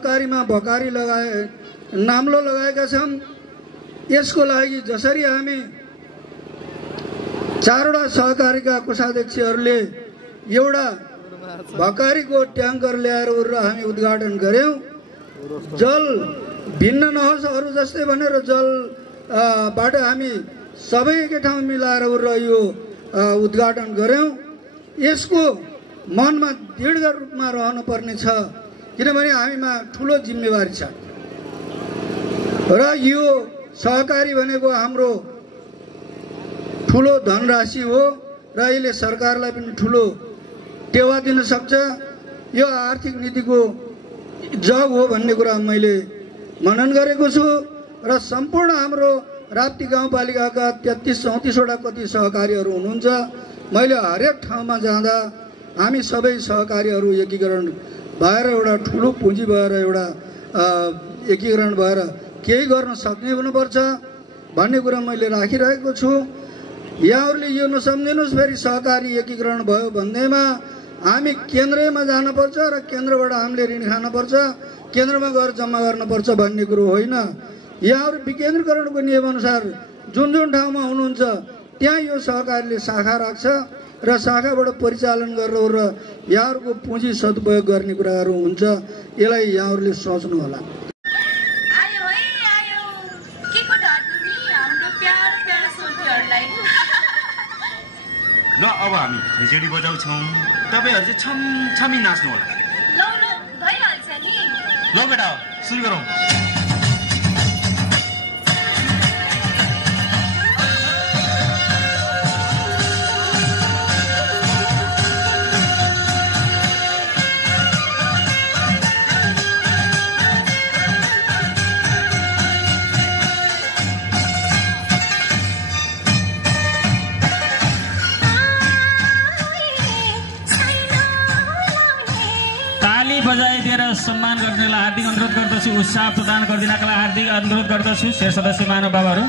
सहकारीमा भकारी नाम्लो लगाएका छौँ। यसको लागि जसरी हामी 4वटा सहकारीका कोषाध्यक्षहरूले एउटा भकारीको ट्याङ्कर ल्याएर हामी उद्घाटन गऱ्यौँ। जल भिन्न नहोस् अरू जस्तै भनेर जलबाट हामी सबै एकै ठाउँ मिलाएर यो उद्घाटन गऱ्यौँ। यसको मनमा दृढ रूपमा रहनुपर्ने छ, किनभने हामीमा ठुलो जिम्मेवारी छ र यो सहकारी भनेको हाम्रो ठुलो धनराशि हो र यसले सरकारलाई पनि ठुलो टेवा दिन सक्छ। यो आर्थिक नीतिको जग हो भन्ने कुरा मैले मनन गरेको छु र सम्पूर्ण हाम्रो राप्ती गाउँपालिकाका 33-34वटा कति सहकारीहरू हुनुहुन्छ। मैले हरेक ठाउँमा जाँदा हामी सबै सहकारीहरू एकीकरण भएर एउटा ठुलो पुँजी भएर एउटा एकीकरण भएर केही गर्न सक्ने हुनुपर्छ भन्ने कुरा मैले राखिरहेको छु। यहाँहरूले यो नसम्झिनुहोस् फेरि सहकारी एकीकरण भयो भन्दैमा हामी केन्द्रमा जानुपर्छ र केन्द्रबाट हामीले ऋण खानुपर्छ, केन्द्रमा गएर जम्मा गर्नुपर्छ भन्ने कुरो होइन। यहाँहरू विकेन्द्रीकरणको नियमअनुसार जुन जुन ठाउँमा हुनुहुन्छ त्यहाँ यो सहकारीले शाखा राख्छ र शाखाबाट परिचालन गरेर र यहाँहरूको पुँजी सदुपयोग गर्ने कुराहरू हुन्छ। यसलाई यहाँहरूले सोच्नु होला। ल अब हामी खैँजडी बजाउँछौँ, तपाईँहरू चाहिँ छमछमी नाच्नु होला। ल बेटा सुरु गरौँ। बजाइदिएर सम्मान गर्नेलाई हार्दिक अनुरोध गर्दछु, उत्साह प्रदान गरिदिनका लागि हार्दिक अनुरोध गर्दछु। शेर सदस्य महानुभावहरू,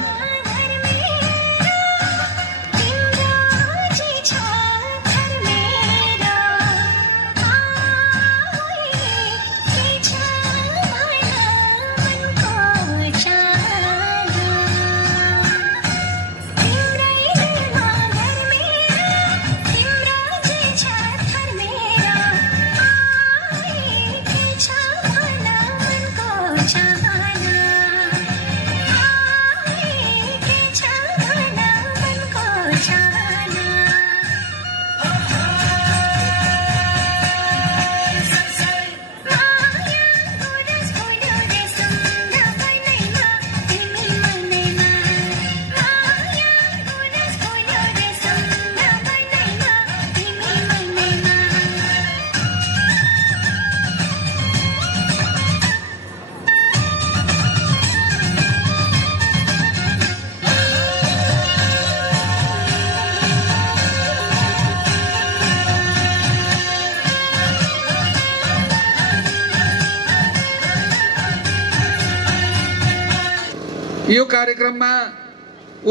यो कार्यक्रममा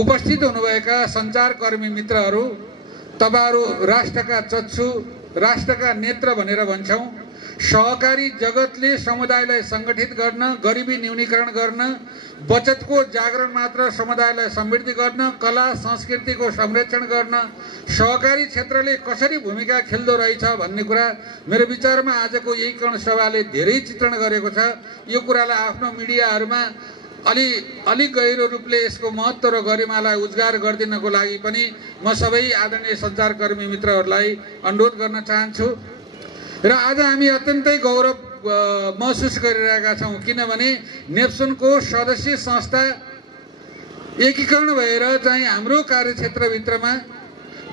उपस्थित हुनुभएका सञ्चारकर्मी मित्रहरू, तपाईहरू राष्ट्रका चक्षु, राष्ट्रका नेत्र भनेर भन्छौँ। सहकारी जगतले समुदायलाई सङ्गठित गर्न, गरिबी न्यूनीकरण गर्न, बचतको जागरण मात्र समुदायलाई समृद्धि गर्न, कला संस्कृतिको संरक्षण गर्न सहकारी क्षेत्रले कसरी भूमिका खेल्दो रहेछ भन्ने कुरा मेरो विचारमा आजको एकीकरण सभाले धेरै चित्रण गरेको छ। यो कुरालाई आफ्नो मिडियाहरूमा अलि गहिरो रूपले यसको महत्त्व र गरिमालाई उजागर गरिदिनको लागि पनि म सबै आदरणीय सञ्चारकर्मी मित्रहरूलाई अनुरोध गर्न चाहन्छु। र आज हामी अत्यन्तै गौरव महसुस गरिरहेका छौँ, किनभने नेप्सुनको सदस्य संस्था एकीकरण भएर चाहिँ हाम्रो कार्यक्षेत्रभित्रमा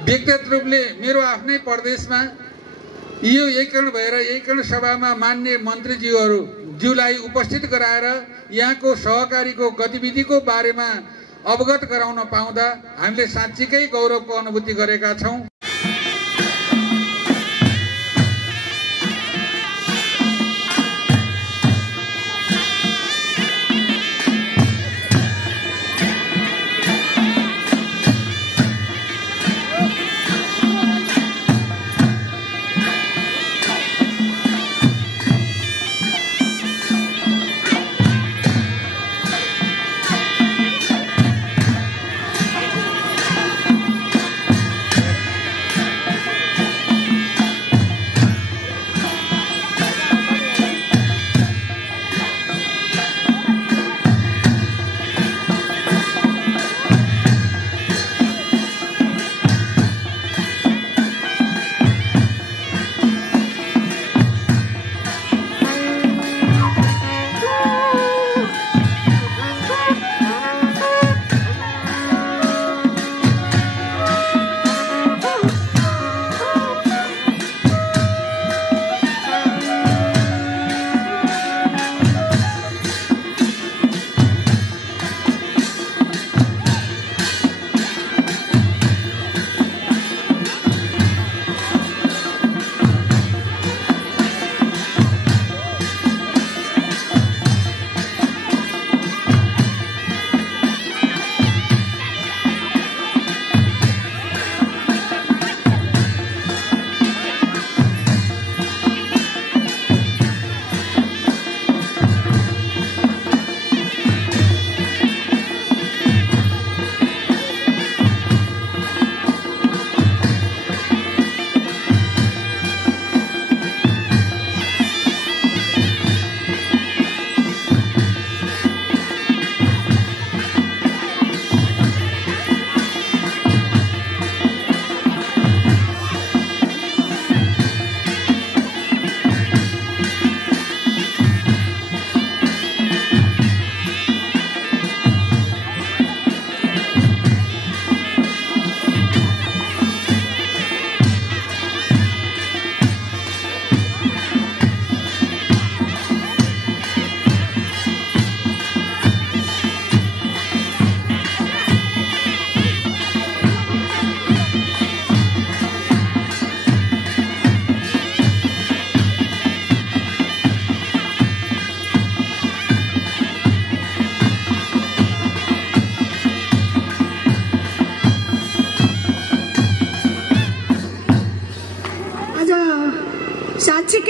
व्यक्तिगत रूपले मेरो आफ्नै प्रदेशमा यो एकीकरण भएर एकीकरण सभामा मान्य मन्त्रीज्यूलाई उपस्थित गराएर यहाँको सहकारीको गतिविधिको बारेमा अवगत गराउन पाउँदा हामीले साँच्चीकै गौरवको अनुभूति गरेका छौँ।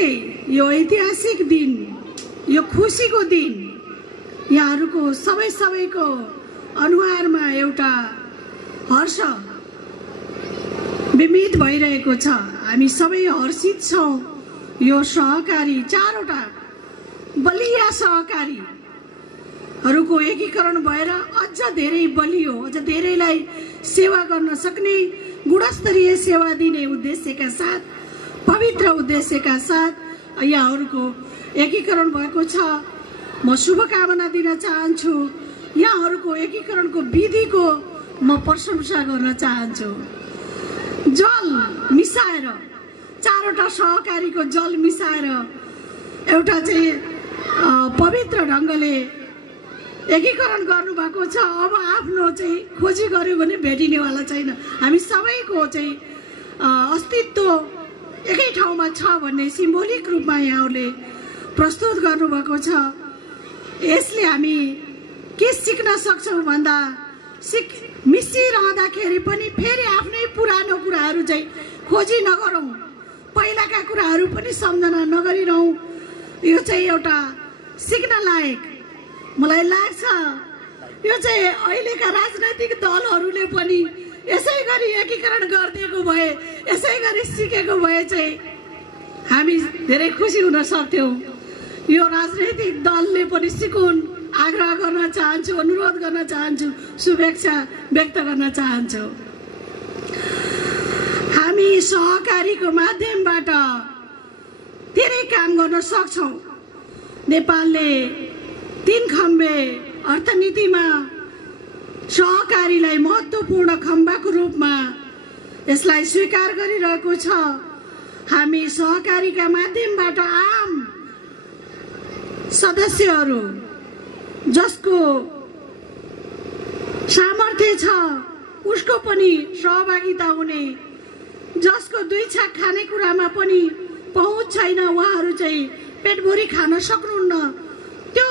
के यो ऐतिहासिक दिन, यो खुसीको दिन यहाँहरूको सबैको अनुहारमा एउटा हर्ष विमित भइरहेको छ। हामी सबै हर्षित छौँ। यो सहकारी, चारवटा बलिया सहकारीहरूको एकीकरण भएर अझ धेरै बलियो, अझ धेरैलाई सेवा गर्न सक्ने, गुणस्तरीय सेवा दिने उद्देश्यका साथ, पवित्र उद्देश्यका साथ यहाँहरूको एकीकरण भएको छ। म शुभकामना दिन चाहन्छु। यहाँहरूको एकीकरणको विधिको म प्रशंसा गर्न चाहन्छु। जल मिसाएर, चारवटा सहकारीको जल मिसाएर एउटा चाहिँ पवित्र ढङ्गले एकीकरण गर्नुभएको छ। अब आफ्नो चाहिँ खोजी गर्यो भने भेटिनेवाला छैन। हामी सबैको चाहिँ अस्तित्व एकै ठाउँमा छ भन्ने सिम्बोलिक रूपमा यहाँहरूले प्रस्तुत गर्नुभएको छ। यसले हामी के सिक्न सक्छौँ भन्दा मिसिरहँदाखेरि पनि फेरि आफ्नै पुरानो कुराहरू चाहिँ खोजी नगरौँ, पहिलाका कुराहरू पनि सम्झना नगरिरहँ। यो चाहिँ एउटा सिक्न लायक मलाई लाग्छ। यो चाहिँ अहिलेका राजनैतिक दलहरूले पनि यसै गरी एकीकरण गरिदिएको भए, यसै गरी सिकेको भए चाहिँ हामी धेरै खुसी हुन सक्थ्यौँ। यो राजनैतिक दलले पनि सिकुन्, आग्रह गर्न चाहन्छु, अनुरोध गर्न चाहन्छु, शुभेच्छा व्यक्त गर्न चाहन्छु। हामी सहकारीको माध्यमबाट धेरै काम गर्न सक्छौँ। नेपालले 3 खम्बे अर्थनीतिमा सहकारीलाई महत्त्वपूर्ण खम्बाको रूपमा यसलाई स्वीकार गरिरहेको छ। हामी सहकारीका माध्यमबाट आम सदस्यहरू जसको सामर्थ्य छ उसको पनि सहभागिता हुने, जसको 2 छाक खानेकुरामा पनि पहुँच छैन, उहाँहरू चाहिँ पेटभरि खान सक्नुहुन्न, त्यो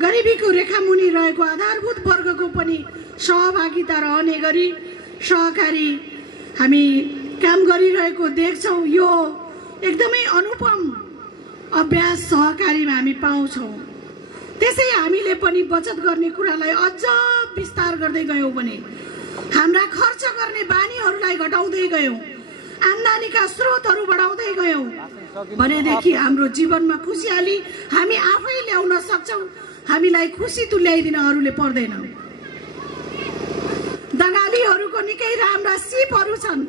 गरिबीको रेखामुनि रहेको आधारभूत वर्गको पनि सहभागिता रहने गरी सहकारी हामी काम गरिरहेको देख्छौँ। यो एकदमै अनुपम अभ्यास सहकारीमा हामी पाउँछौँ। त्यसै हामीले पनि बचत गर्ने कुरालाई अझ विस्तार गर्दै गयौँ भने, हाम्रा खर्च गर्ने बानीहरूलाई घटाउँदै गयौँ, आम्दानीका स्रोतहरू बढाउँदै गयौँ भनेदेखि हाम्रो जीवनमा खुसियाली हामी आफै ल्याउन सक्छौँ। हामीलाई खुसी तुल्याइदिन अरूले पर्दैन। दगालीहरूको निकै राम्रा सिपहरू छन्।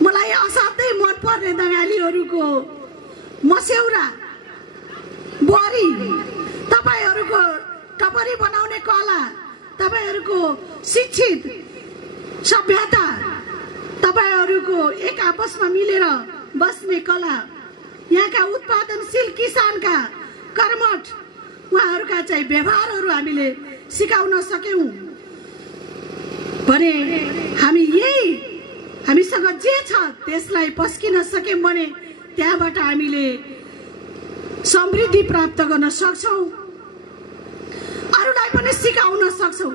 मलाई असाध्यै मनपर्ने दगालीहरूको मस्यौरा, बरी, तपाईँहरूको टपरी बनाउने कला, तपाईँहरूको शिक्षित सभ्यता, तपाईँहरूको एक आपसमा मिलेर बस्ने कला, यहाँका उत्पादनशील किसानका कर्मठ उहाँहरूका चाहिँ व्यवहारहरू हामीले सिकाउन सक्यौँ भने हामीसँग जे छ त्यसलाई पस्किन सक्यौँ भने त्यहाँबाट हामीले समृद्धि प्राप्त गर्न सक्छौँ, अरूलाई पनि सिकाउन सक्छौँ।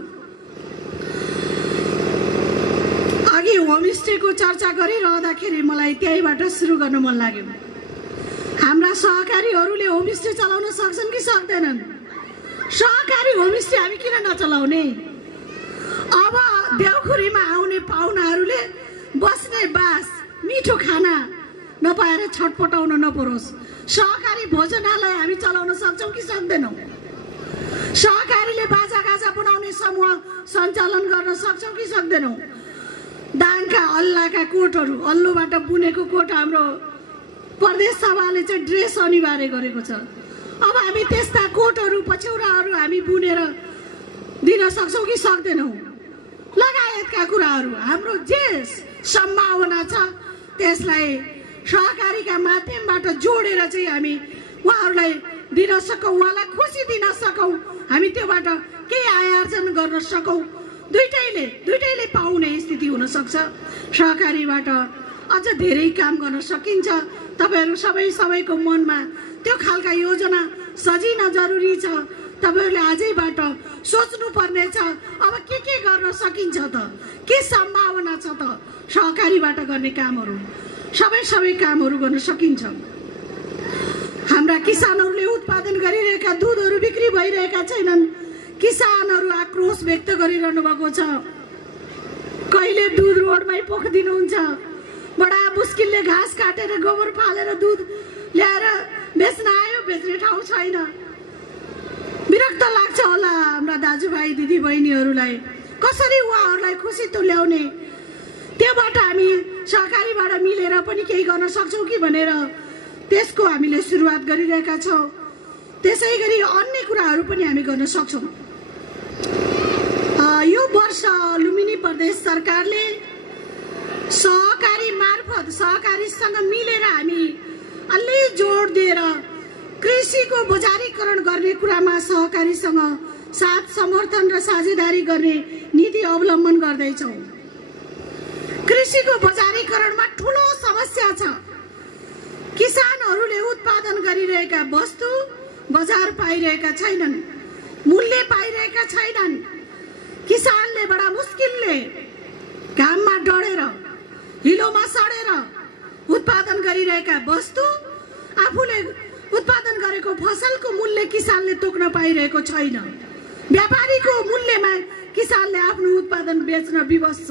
अघि होमस्टेको चर्चा गरिरहँदाखेरि मलाई त्यहीबाट सुरु गर्न मन लाग्यो। हाम्रा सहकारीहरूले होमस्टे चलाउन सक्छन् कि सक्दैनन्? सहकारी होमस्टे हामी किन नचलाउने? अब देउखुरीमा आउने पाहुनाहरूले बस्ने बास, मिठो खाना नपाएर छटपटाउन नपरोस्। सहकारी भोजनालय हामी चलाउन सक्छौँ कि सक्दैनौँ? सहकारीले बाजागाजा बनाउने समूह सञ्चालन गर्न सक्छौँ कि सक्दैनौँ? दाङका अल्लाका कोटहरू, अल्लोबाट बुनेको कोट हाम्रो प्रदेश सभाले चाहिँ ड्रेस अनिवार्य गरेको छ। अब हामी त्यस्ता कोटहरू, पछ्यौराहरू हामी बुनेर दिन सक्छौँ कि सक्दैनौँ? लगायतका कुराहरू हाम्रो जे सम्भावना छ त्यसलाई सहकारीका माध्यमबाट जोडेर चाहिँ हामी उहाँहरूलाई दिन सकौँ, उहाँलाई खुसी दिन सकौँ, हामी त्योबाट केही आय आर्जन गर्न सकौँ। दुइटैले पाउने स्थिति हुन सक्छ। सहकारीबाट अझ धेरै काम गर्न सकिन्छ। तपाईँहरू सबैको मनमा त्यो खालका योजना सजिन जरुरी छ। तपाईँहरूले आजैबाट सोच्नु पर्ने छ, अब के गर्न सकिन्छ त, के सम्भावना छ त सहकारीबाट गर्ने कामहरू। सबै कामहरू गर्न सकिन्छ। हाम्रा किसानहरूले उत्पादन गरिरहेका दुधहरू बिक्री भइरहेका छैनन्। किसानहरू आक्रोश व्यक्त गरिरहनु भएको छ। कहिले दुध रोडमै पोखिदिनुहुन्छ, बडा मुस्किलले घाँस काटेर गोबर फालेर दुध ल्याएर बेच्न आयो, बेच्ने ठाउँ छैन। विरक्त लाग्छ होला हाम्रा दाजुभाइ दिदीबहिनीहरूलाई। कसरी उहाँहरूलाई खुसी तुल्याउने, त्योबाट हामी सहकारीबाट मिलेर पनि केही गर्न सक्छौँ कि भनेर त्यसको हामीले सुरुवात गरिरहेका छौँ। त्यसै गरी अन्य कुराहरू पनि हामी गर्न सक्छौँ। यो वर्ष लुम्बिनी प्रदेश सरकारले सहकारी मार्फत सहकारीसँग मिलेर हामी अलि जोड दिएर कृषिको बजारीकरण गर्ने कुरामा सहकारीसँग साथ समर्थन र साझेदारी गर्ने नीति अवलम्बन गर्दैछौँ। कृषिको बजारीकरणमा ठुलो समस्या छ। किसानहरूले उत्पादन गरिरहेका वस्तु बजार पाइरहेका छैनन्, मूल्य पाइरहेका छैनन्। किसानले बडा मुस्किलले घाममा डढेर हिलोमा सडेर उत्पादन गरिरहेका वस्तु, आफूले उत्पादन गरेको फसलको मूल्य किसानले तोक्न पाइरहेको छैन। व्यापारीको मूल्यमा किसानले आफ्नो उत्पादन बेच्न विवश छ।